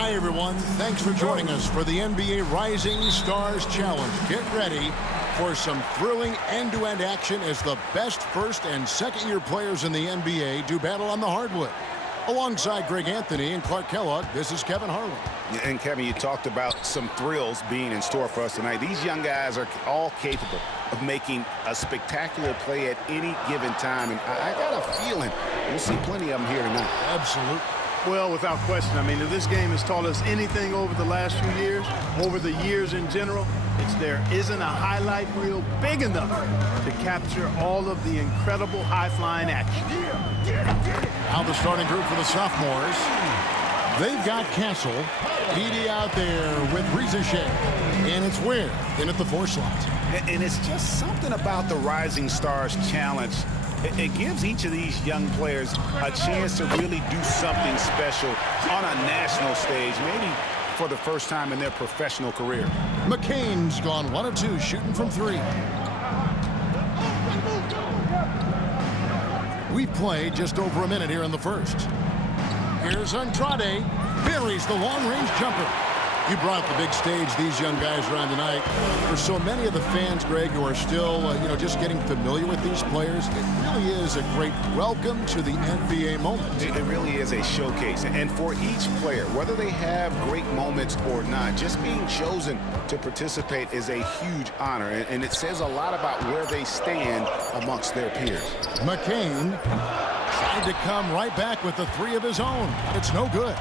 Hi, everyone. Thanks for joining us for the NBA Rising Stars Challenge. Get ready for some thrilling end-to-end action as the best first and second-year players in the NBA do battle on the hardwood. Alongside Greg Anthony and Clark Kellogg, this is Kevin Harlan. And Kevin, you talked about some thrills being in store for us tonight. These young guys are all capable of making a spectacular play at any given time. And I got a feeling we'll see plenty of them here tonight. Absolutely. Well, without question. I mean, if this game has taught us anything over the last few years, over the years in general, it's there isn't a highlight reel big enough to capture all of the incredible high-flying action. Now the starting group for the sophomores. They've got Castle, Edey out there with Rizichet, and it's Ware in at the 4 slot. And it's just something about the Rising Stars Challenge. It gives each of these young players a chance to really do something special on a national stage, maybe for the first time in their professional career. McCain's gone 1 of 2, shooting from 3. We've played just over a minute here in the first. Here's Andrade, buries the long-range jumper. You brought the big stage these young guys are on tonight. For so many of the fans, Greg, who are still, just getting familiar with these players, it really is a great welcome to the NBA moment. It really is a showcase. And for each player, whether they have great moments or not, just being chosen to participate is a huge honor. And it says a lot about where they stand amongst their peers. McCain tried to come right back with the 3 of his own. It's no good.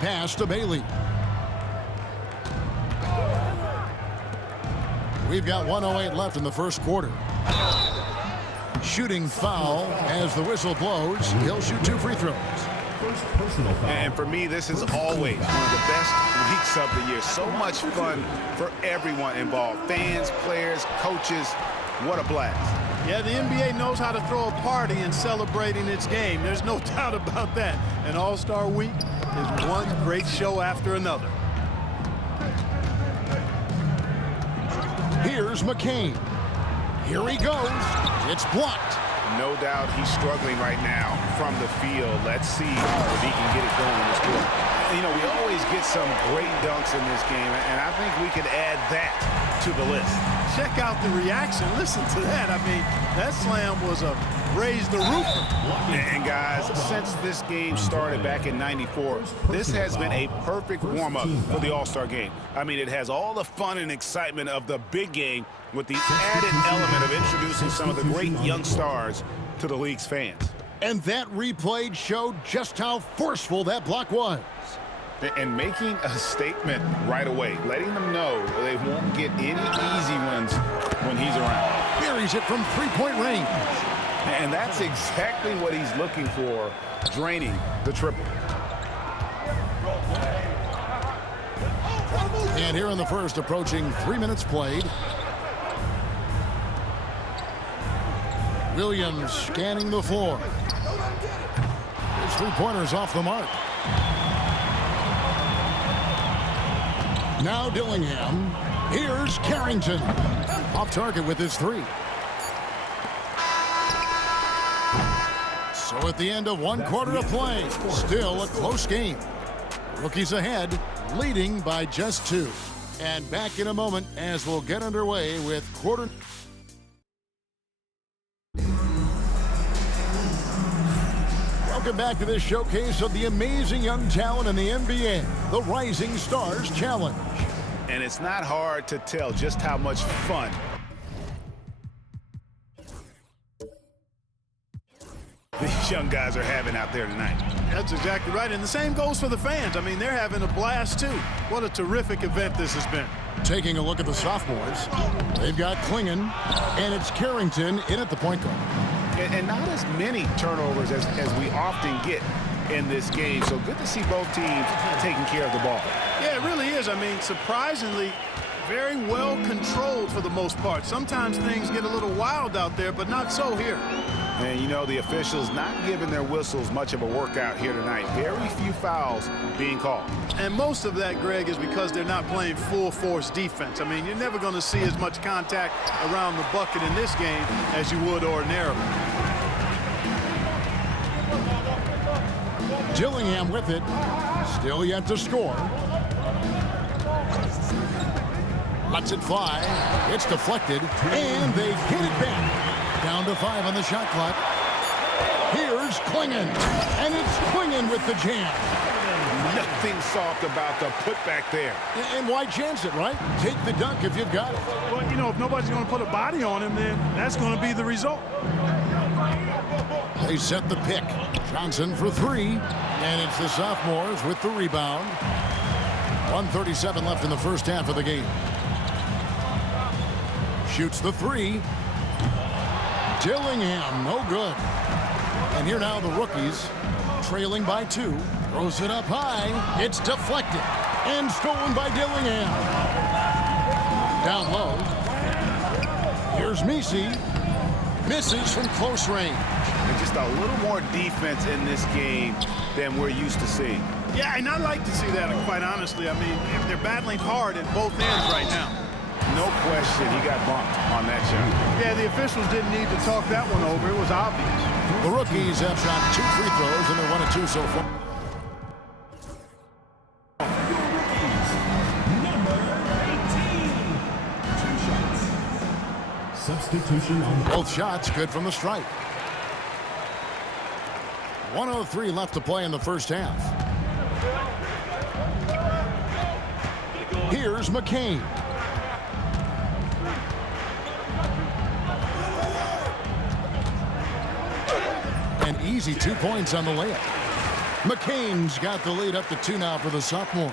Pass to Bailey. We've got 1:08 left in the first quarter. Shooting foul as the whistle blows. He'll shoot 2 free throws. And for me, this is always one of the best weeks of the year. So much fun for everyone involved. Fans, players, coaches. What a blast. Yeah, the NBA knows how to throw a party in celebrating its game. There's no doubt about that. And All-Star Week is one great show after another. Here's McCain. Here he goes. It's blocked. No doubt he's struggling right now from the field. Let's see if he can get it going in this quarter. You know, we always get some great dunks in this game, and I think we could add that to the list. Check out the reaction. Listen to that. I mean, that slam was a raise the roofer. And guys, since this game started back in '94, this has been a perfect warm-up for the All-Star game. I mean, it has all the fun and excitement of the big game with the added element of introducing some of the great young stars to the league's fans. And that replay showed just how forceful that block was. And making a statement right away, letting them know they won't get any easy ones when he's around. Buries it from 3-point range. And that's exactly what he's looking for, draining the triple. And here in the first, approaching 3 minutes played. Williams scanning the floor. His 3-pointers off the mark. Now Dillingham. Here's Carrington. Off target with his 3. So at the end of 1 quarter of play, still a close game. Rookies ahead, leading by just 2. And back in a moment as we'll get underway with quarter. Welcome back to this showcase of the amazing young talent in the NBA, the Rising Stars Challenge. And it's not hard to tell just how much fun these young guys are having out there tonight. That's exactly right. And the same goes for the fans. I mean, they're having a blast, too. What a terrific event this has been. Taking a look at the sophomores, they've got Klingon, and it's Carrington in at the point guard. And not as many turnovers as we often get in this game. So good to see both teams taking care of the ball. Yeah, it really is. I mean, surprisingly, very well controlled for the most part. Sometimes things get a little wild out there, but not so here. And, you know, the officials not giving their whistles much of a workout here tonight. Very few fouls being called. And most of that, Greg, is because they're not playing full-force defense. I mean, you're never going to see as much contact around the bucket in this game as you would ordinarily. Dillingham with it. Still yet to score. Lets it fly. It's deflected. And they get it back. Down to 5 on the shot clock. Here's Klingon. And it's Klingon with the jam. Nothing soft about the putback there. And why chance it, right? Take the dunk if you've got it. Well, you know, if nobody's going to put a body on him, then that's going to be the result. They set the pick. Johnson for 3. And it's the Sophomores with the rebound. 1:37 left in the first half of the game. Shoots the 3. Dillingham, no good. And here now the rookies, trailing by 2. Throws it up high. It's deflected. And stolen by Dillingham. Down low. Here's Messi. Misses from close range. And just a little more defense in this game than we're used to seeing. Yeah, and I like to see that, quite honestly. I mean, they're battling hard at both ends right now. No question he got bumped on that shot. Yeah, the officials didn't need to talk that one over. It was obvious. The rookies have shot 2 free throws, and they're 1 of 2 so far. Substitution on Both shots good from the stripe. 1:03 left to play in the first half. Here's McCain. An easy 2 points on the layup. McCain's got the lead up to 2 now for the Sophomores.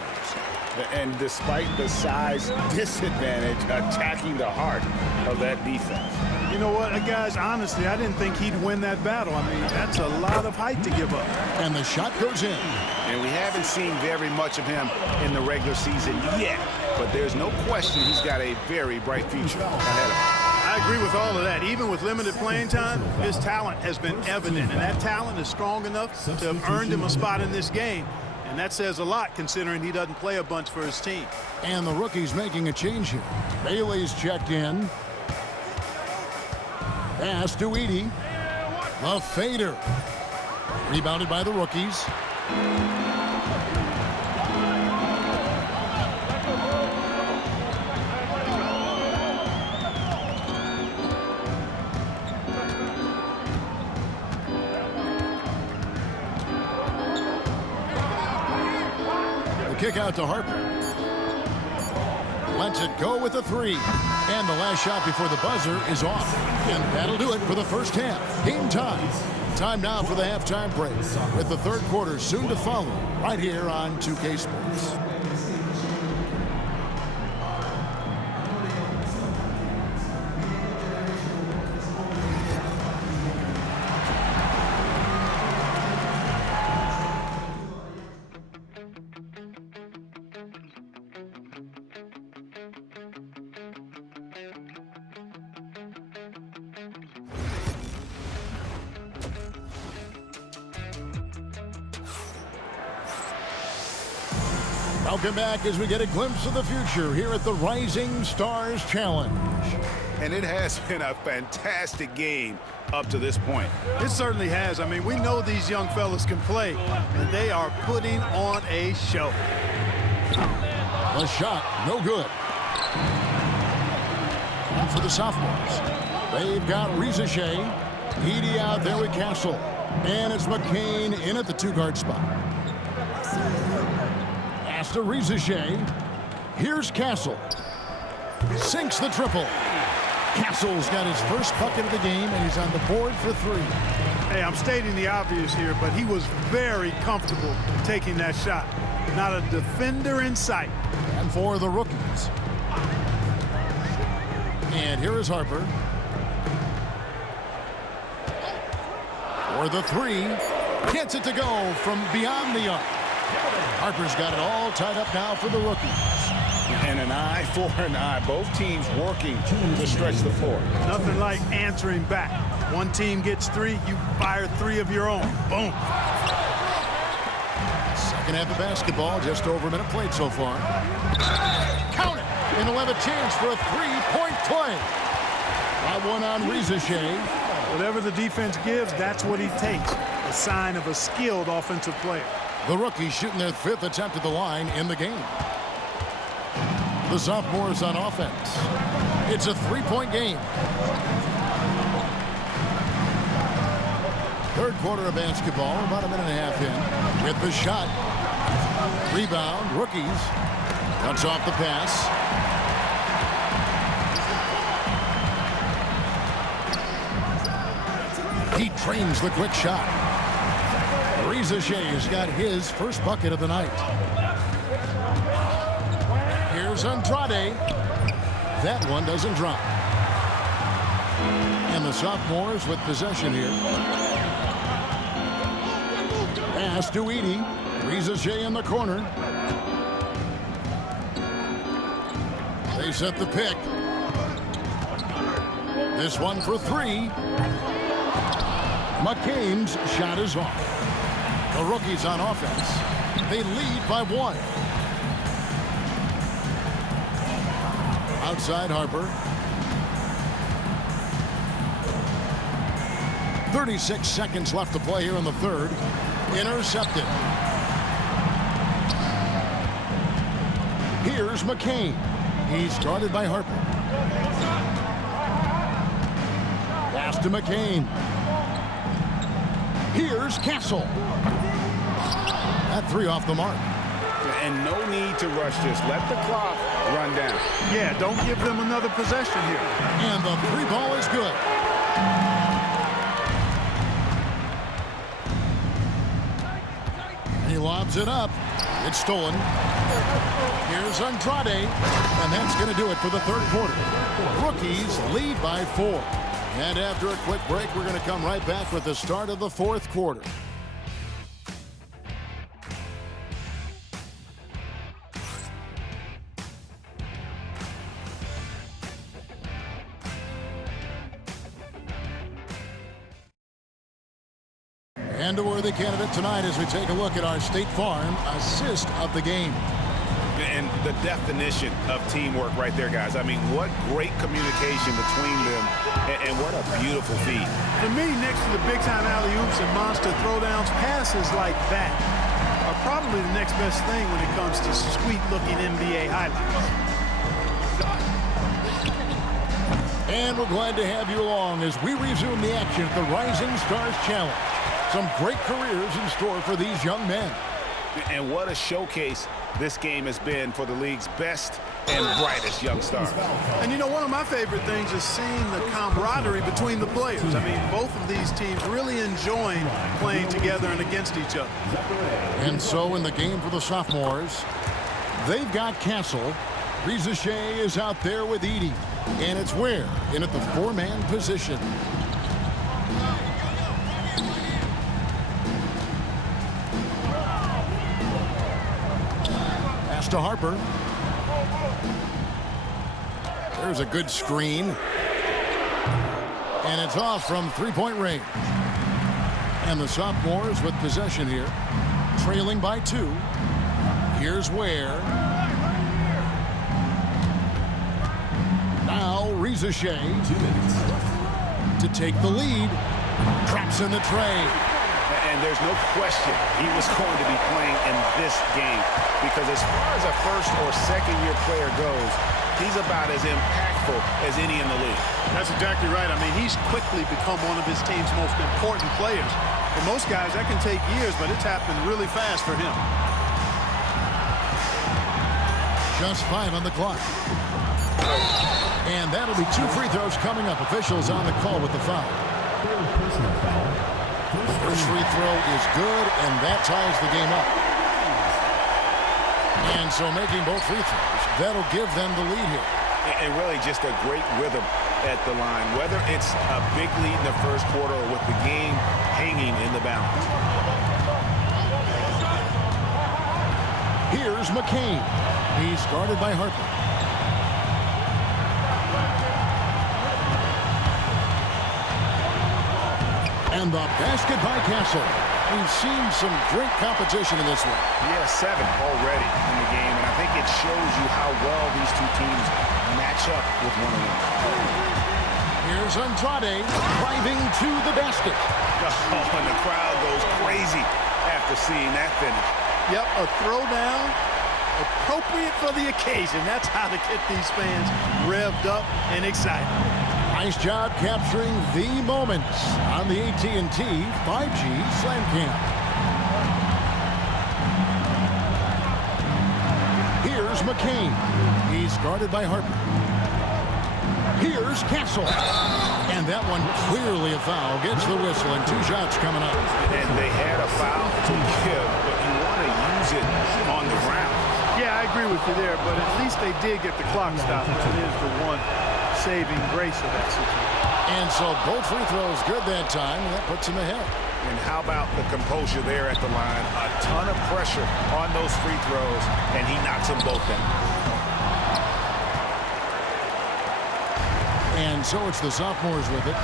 And despite the size disadvantage, attacking the heart of that defense. You know what, guys, honestly, I didn't think he'd win that battle. I mean, that's a lot of height to give up. And the shot goes in. And we haven't seen very much of him in the regular season yet. But there's no question he's got a very bright future ahead of him. I agree with all of that. Even with limited playing time, his talent has been evident. And that talent is strong enough to have earned him a spot in this game. And that says a lot considering he doesn't play a bunch for his team. And the rookie's making a change here. Bailey's checked in. Pass to Edie. The fader. Rebounded by the rookies. Kick out to Harper. Lets it go with a 3. And the last shot before the buzzer is off. And that'll do it for the first half. Game time. Time now for the halftime break, with the third quarter soon to follow right here on 2K Sports. Welcome back as we get a glimpse of the future here at the Rising Stars Challenge. And it has been a fantastic game up to this point. It certainly has. I mean, we know these young fellas can play, and they are putting on a show. The shot, no good. And for the Sophomores, they've got Rizachet. Edie out there with Castle. And it's McCain in at the 2-guard spot. To Rizachet. Here's Castle. Sinks the triple. Castle's got his first bucket of the game, and he's on the board for 3. Hey, I'm stating the obvious here, but he was very comfortable taking that shot. Not a defender in sight. And for the rookies. And here is Harper. For the 3. Gets it to go from beyond the arc. Harper's got it all tied up now for the rookies. And an eye for an eye. Both teams working to stretch the floor. Nothing like answering back. One team gets 3, you fire 3 of your own. Boom. Second half of basketball, just over a minute played so far. Count it! And he'll have a chance for a 3-point play. Got one on Rizachet. Whatever the defense gives, that's what he takes. a sign of a skilled offensive player. The rookie shooting their 5th attempt at the line in the game. The sophomores on offense. It's a 3-point game. Third quarter of basketball, about a minute and a half in. With the shot. Rebound, rookies. Cuts off the pass. He trains the quick shot. Shea has got his first bucket of the night. Here's Andrade. That one doesn't drop. And the sophomores with possession here. Pass to Edey. Shea in the corner. They set the pick. This one for 3. McCain's shot is off. The rookies on offense. They lead by 1. Outside Harper. 36 seconds left to play here in the third. Intercepted. Here's McCain. He's guarded by Harper. Pass to McCain. Here's Castle. That 3 off the mark. And no need to rush this. Let the clock run down. Yeah, don't give them another possession here. And the 3 ball is good. He lobs it up. It's stolen. Here's Andrade. And that's going to do it for the third quarter. Rookies lead by 4. And after a quick break, we're going to come right back with the start of the fourth quarter. And a worthy candidate tonight as we take a look at our State Farm assist of the game. And the definition of teamwork right there, guys. I mean, what great communication between them, and what a beautiful feed. For me, next to the big-time alley-oops and monster throwdowns, passes like that are probably the next best thing when it comes to sweet-looking NBA highlights. And we're glad to have you along as we resume the action at the Rising Stars Challenge. Some great careers in store for these young men. And what a showcase this game has been for the league's best and brightest young stars. And you know, one of my favorite things is seeing the camaraderie between the players. I mean, both of these teams really enjoying playing together and against each other. And so in the game for the sophomores, they've got Castle. Shea is out there with Edey. And it's Ware in at the 4-man position. Pass to Harper. There's a good screen. And it's off from 3-point range. And the sophomores with possession here. Trailing by 2. Here's Ware. Now Shea to take the lead. Traps in the tray. And there's no question he was going to be playing in this game, because as far as a first or second-year player goes, he's about as impactful as any in the league. That's exactly right. I mean, he's quickly become one of his team's most important players. For most guys, that can take years, but it's happened really fast for him. Just 5 on the clock. And that'll be 2 free throws coming up. Officials on the call with the foul. First free throw is good, and that ties the game up. And so making both free throws, that'll give them the lead here. And really just a great rhythm at the line, whether it's a big lead in the first quarter or with the game hanging in the balance. Here's McCain. He's guarded by Harper. And the basket by Castle. We've seen some great competition in this one. Yeah, 7 already in the game, and I think it shows you how well these two teams match up with one another. Here's Andrade driving to the basket. Oh, and the crowd goes after seeing that finish. Yep, a throwdown appropriate for the occasion. That's how to get these fans revved up and excited. Nice job capturing the moments on the AT&T 5G Slam Cam. Here's McCain. He's guarded by Harper. Here's Castle. And that one clearly a foul. Gets the whistle and 2 shots coming up. And they had a foul to give, but you want to use it on the ground. Yeah, I agree with you there, but at least they did get the clock stopped. That is the one saving grace of that situation. And so both free throws good that time, and that puts him ahead. And how about the composure there at the line? A ton of pressure on those free throws, and he knocks them both down. And so it's the sophomores with it.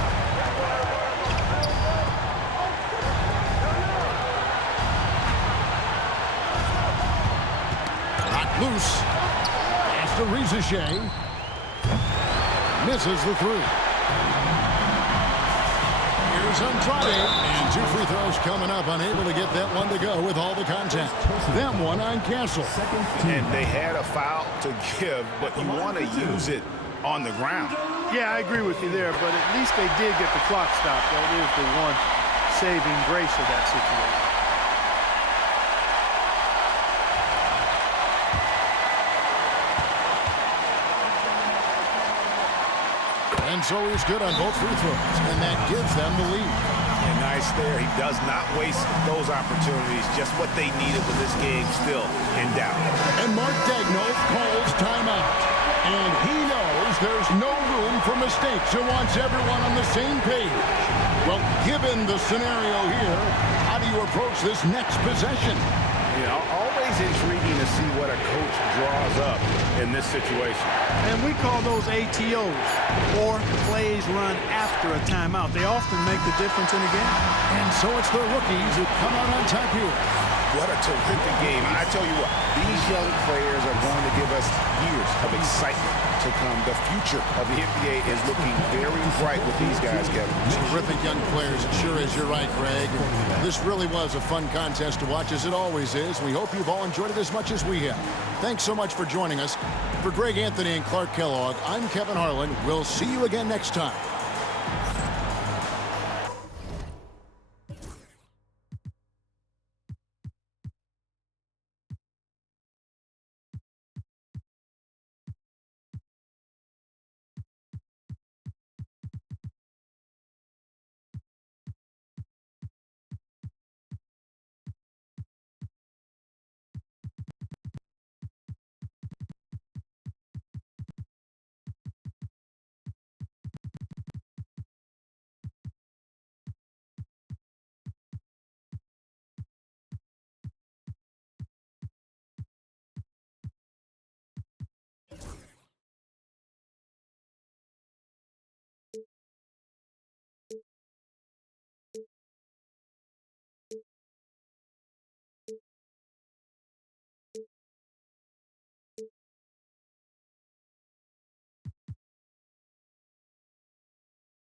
Knocked loose. Pass to Rizichet. Misses the 3. Here's Andrade. And 2 free throws coming up. Unable to get that one to go with all the contact. That one on Castle. And they had a foul to give, but you want to use it on the ground. Yeah, I agree with you there, but at least they did get the clock stopped. That is the one saving grace of that situation. And so he's good on both free throws, and that gives them the lead. And nice there. He does not waste those opportunities. Just what they needed with this game still in doubt. And Mark Daigneault calls timeout. And he knows there's no room for mistakes. He wants everyone on the same page. Well, given the scenario here, how do you approach this next possession? You know, always intriguing to see what a coach draws up in this situation. And we call those ATOs, or plays run after a timeout. They often make the difference in a game. And so it's the rookies who come out on top here. What a terrific game. I tell you what, these young players are going to give us years of excitement to come. The future of the NBA is looking very bright with these guys, Kevin. Terrific young players. It sure is. You're right, Greg. This really was a fun contest to watch, as it always is. We hope you've all enjoyed it as much as we have. Thanks so much for joining us. For Greg Anthony and Clark Kellogg, I'm Kevin Harlan. We'll see you again next time.